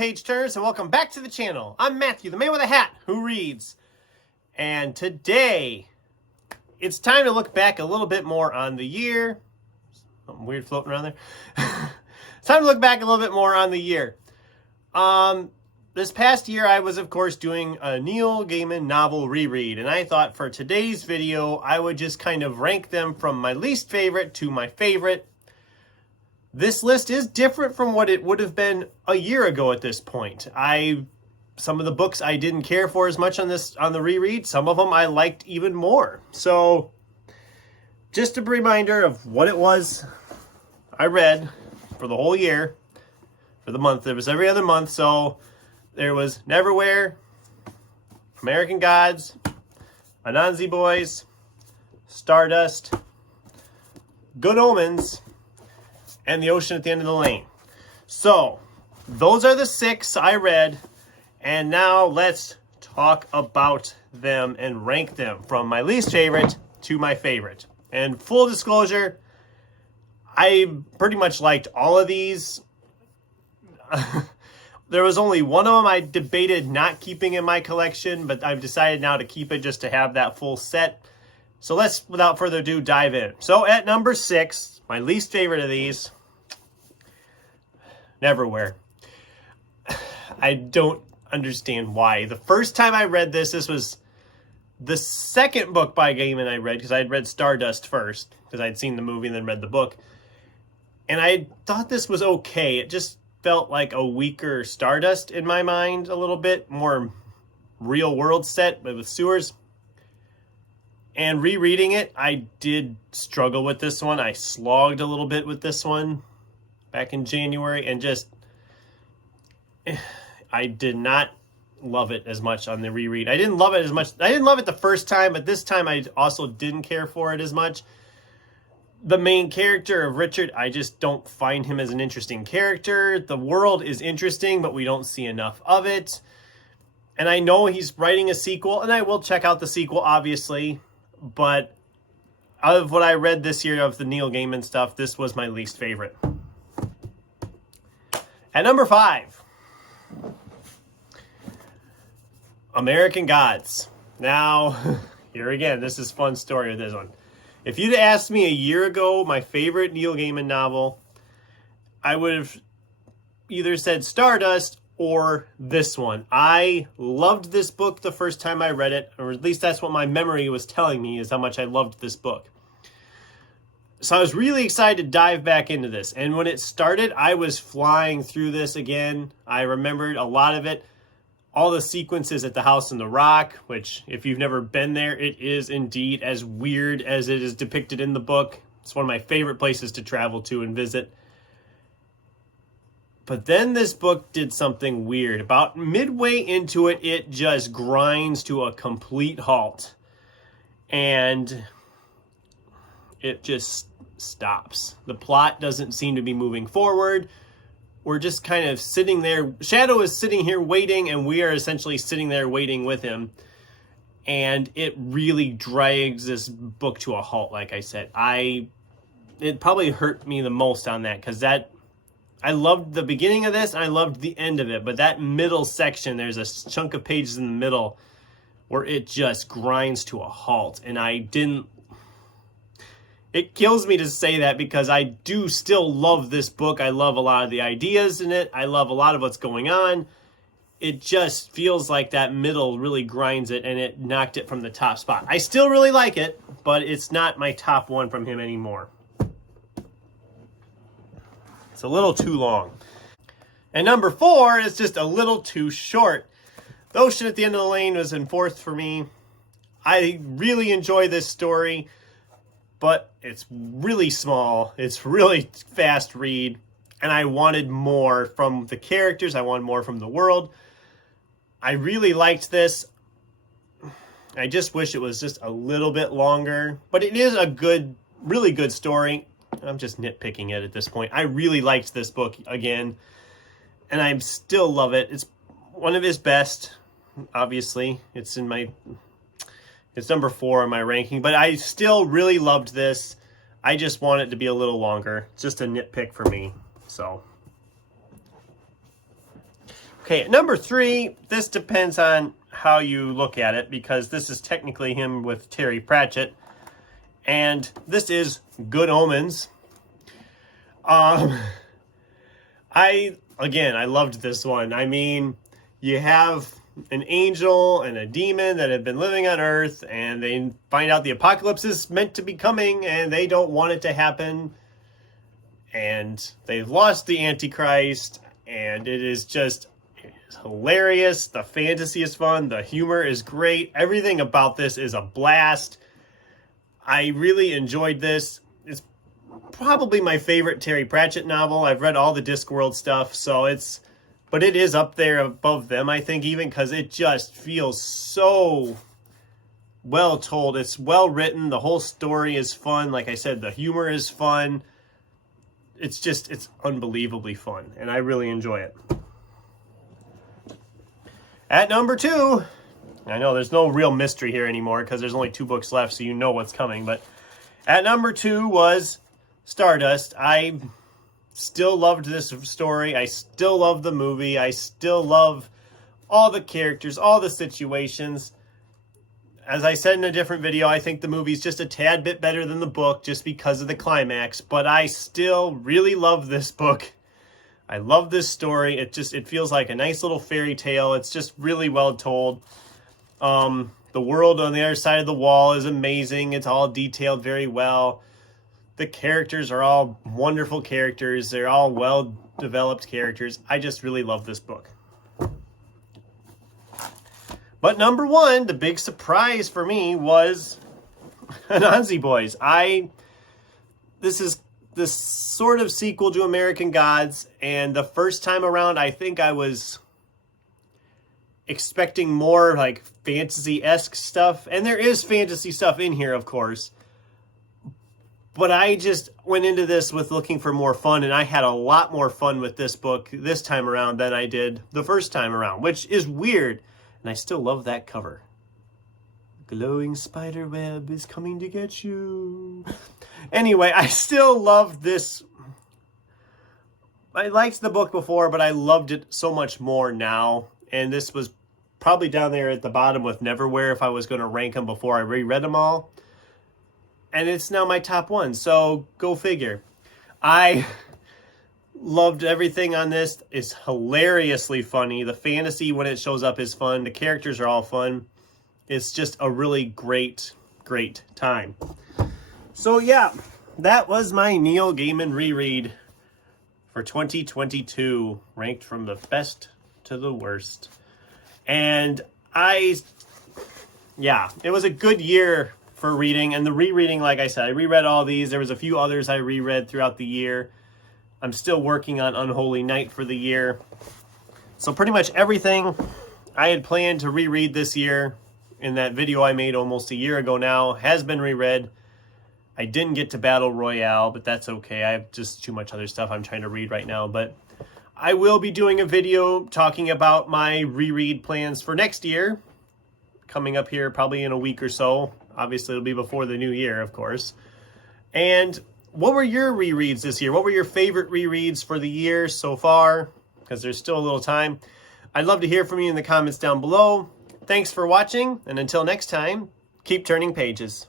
page turners, and welcome back to the channel. I'm Matthew, the man with a hat who reads. And today, it's time to look back a little bit more on the year. Something weird floating around there. It's time to look back a little bit more on the year. This past year, I was, of course, doing a Neil Gaiman novel reread. And I thought for today's video, I would just kind of rank them from my least favorite to my favorite. This list is different from what it would have been a year ago at this point. Some of the books I didn't care for as much on the reread. Some of them I liked even more. So, just a reminder of what it was I read for the whole year, for the month. It was every other month, so there was Neverwhere, American Gods, Anansi Boys, Stardust, Good Omens, and The Ocean at the End of the Lane. So, those are the 6 I read, and now let's talk about them and rank them from my least favorite to my favorite. And full disclosure, I pretty much liked all of these. There was only one of them I debated not keeping in my collection, but I've decided now to keep it just to have that full set. So let's, without further ado, dive in. So at number 6, my least favorite of these, Neverwhere. I don't understand why. The first time I read this was the second book by Gaiman I read, because I had read Stardust first, because I'd seen the movie and then read the book. And I thought this was okay. It just felt like a weaker Stardust in my mind, a little bit more real world set, but with sewers. And rereading it, I did struggle with this one. I slogged a little bit with this one back in January, and just, I did not love it as much on the reread. I didn't love it as much. I didn't love it the first time, but this time I also didn't care for it as much. The main character of Richard, I just don't find him as an interesting character. The world is interesting, but we don't see enough of it. And I know he's writing a sequel, and I will check out the sequel, obviously. But out of what I read this year of the Neil Gaiman stuff, this was my least favorite. At number 5, American Gods. Now, here again, this is a fun story with this one. If you'd asked me a year ago my favorite Neil Gaiman novel, I would have either said Stardust or this one. I loved this book the first time I read it, or at least that's what my memory was telling me, is how much I loved this book. So I was really excited to dive back into this. And when it started, I was flying through this again. I remembered a lot of it. All the sequences at the House in the Rock, which, if you've never been there, it is indeed as weird as it is depicted in the book. It's one of my favorite places to travel to and visit. But then this book did something weird. About midway into it, it just grinds to a complete halt. And it just stops. The plot doesn't seem to be moving forward. We're just kind of sitting there. Shadow is sitting here waiting, and we are essentially sitting there waiting with him. And it really drags this book to a halt, like I said. It probably hurt me the most on that, because I loved the beginning of this, and I loved the end of it. But that middle section, there's a chunk of pages in the middle where it just grinds to a halt. And it kills me to say that, because I do still love this book. I love a lot of the ideas in it. I love a lot of what's going on. It just feels like that middle really grinds it, and it knocked it from the top spot. I still really like it, but it's not my top one from him anymore. It's a little too long. And number 4 is just a little too short. The Ocean at the End of the Lane was in 4th for me. I really enjoy this story, but it's really small. It's really fast read, and I wanted more from the characters. I wanted more from the world. I really liked this. I just wish it was just a little bit longer, but it is a good, really good story. I'm just nitpicking it at this point. I really liked this book again, and I still love it. It's one of his best, obviously. It's number 4 in my ranking, but I still really loved this. I just want it to be a little longer. It's just a nitpick for me. So Okay, number 3, this depends on how you look at it, because this is technically him with Terry Pratchett, and this is Good Omens. I loved this one. I mean, you have an angel and a demon that have been living on Earth, and they find out the apocalypse is meant to be coming, and they don't want it to happen, and they've lost the Antichrist, and it is just hilarious. The fantasy is fun. The humor is great. Everything about this is a blast. I really enjoyed this. It's probably my favorite Terry Pratchett novel. I've read all the Discworld stuff, but it is up there above them, I think, even because it just feels so well told. It's well written. The whole story is fun. Like I said, the humor is fun. It's unbelievably fun, and I really enjoy it. At number 2, I know there's no real mystery here anymore because there's only 2 books left, so you know what's coming, but at number 2 was Stardust. I still loved this story. I still love the movie. I still love all the characters, all the situations. As I said in a different video, I think the movie's just a tad bit better than the book just because of the climax, but I still really love this book. I love this story. It feels like a nice little fairy tale. It's just really well told. The world on the other side of the wall is amazing. It's all detailed very well. The characters are all wonderful characters. They're all well-developed characters. I just really love this book. But number 1, the big surprise for me was Anansi Boys. This is this sort of sequel to American Gods, and the first time around, I think I was expecting more like fantasy-esque stuff, and there is fantasy stuff in here, of course, but I just went into this with looking for more fun, and I had a lot more fun with this book this time around than I did the first time around, which is weird, and I still love that cover. Glowing spider web is coming to get you. Anyway, I still love this. I liked the book before, but I loved it so much more now. And this was probably down there at the bottom with Neverwhere if I was going to rank them before I reread them all. And it's now my top 1, so go figure. I loved everything on this. It's hilariously funny. The fantasy when it shows up is fun. The characters are all fun. It's just a really great, great time. So yeah, that was my Neil Gaiman reread for 2022, ranked from the best to the worst. And it was a good year for reading, and the rereading, like I said, I reread all these. There was a few others I reread throughout the year. I'm still working on Unholy Night for the year. So pretty much everything I had planned to reread this year in that video I made almost a year ago now has been reread. I didn't get to Battle Royale, but that's okay. I have just too much other stuff I'm trying to read right now. But I will be doing a video talking about my reread plans for next year, coming up here probably in a week or so. Obviously, it'll be before the new year, of course. And what were your rereads this year? What were your favorite rereads for the year so far? Because there's still a little time. I'd love to hear from you in the comments down below. Thanks for watching, and until next time, keep turning pages.